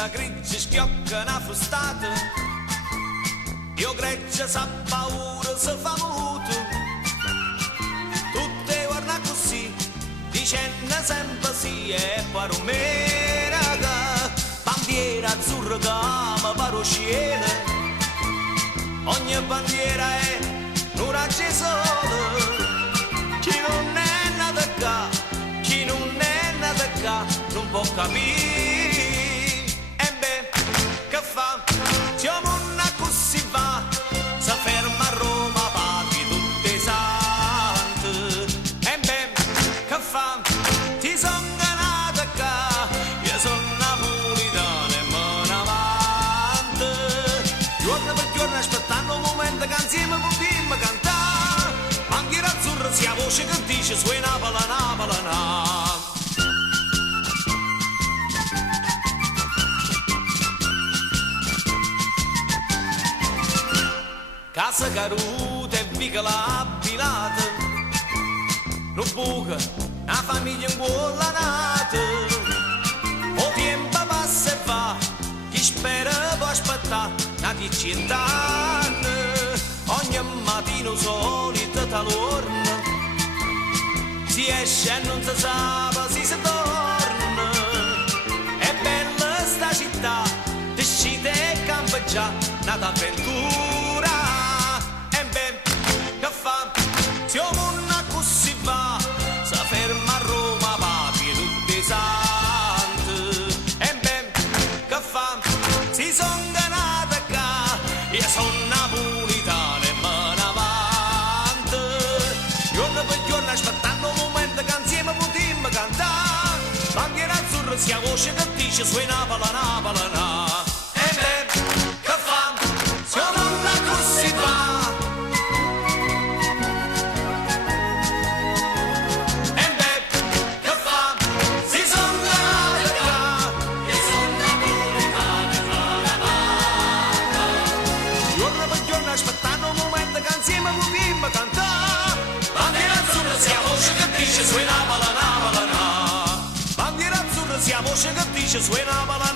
sa grigia schiocca una frustata, io greccia sa paura se fa muto, tutte guarda così, dicendo sempre sì e poi rumena, bandiera azzurra che ama paro cielo, ogni bandiera è un raggio sole, chi non è nato qua, chi non è nato qua, non può capire. E beh, che fa? Siamo una così va, si ferma a Roma, paghi tutti i santi. E beh, che fa? Ti son nato qua, io sono napolitano e me ne avanti. Giorno per giorno aspettando un momento che insieme potremmo cantare, bandiera azzurra sia voce che dice suena palana palana. Casa caruta e vicola abilata, non buca, una famiglia in quella nata. O tempo passa e va, chi spera può aspettare una diccint'anni. Ogni mattino solito talorna, si esce e non si sa se si torna. È bella sta città, decide e campeggia, nata avventura. Siamo una così va, si ferma a Roma, papi tutti i santi. E beh, che fa? Si son ganata qua, io son napolitano e me ne avanti. Giorno per giorno aspettando un momento che insieme potremmo cantare, bandiera azzurra sia voce che dice suena palana palana. E beh, che fa? Siamo una così va. Aspettando un momento che insieme potremmo cantare, bandiera azzurra sia voce che dice suena palana palana. Bandiera azzurra sia voce che dice suena palana.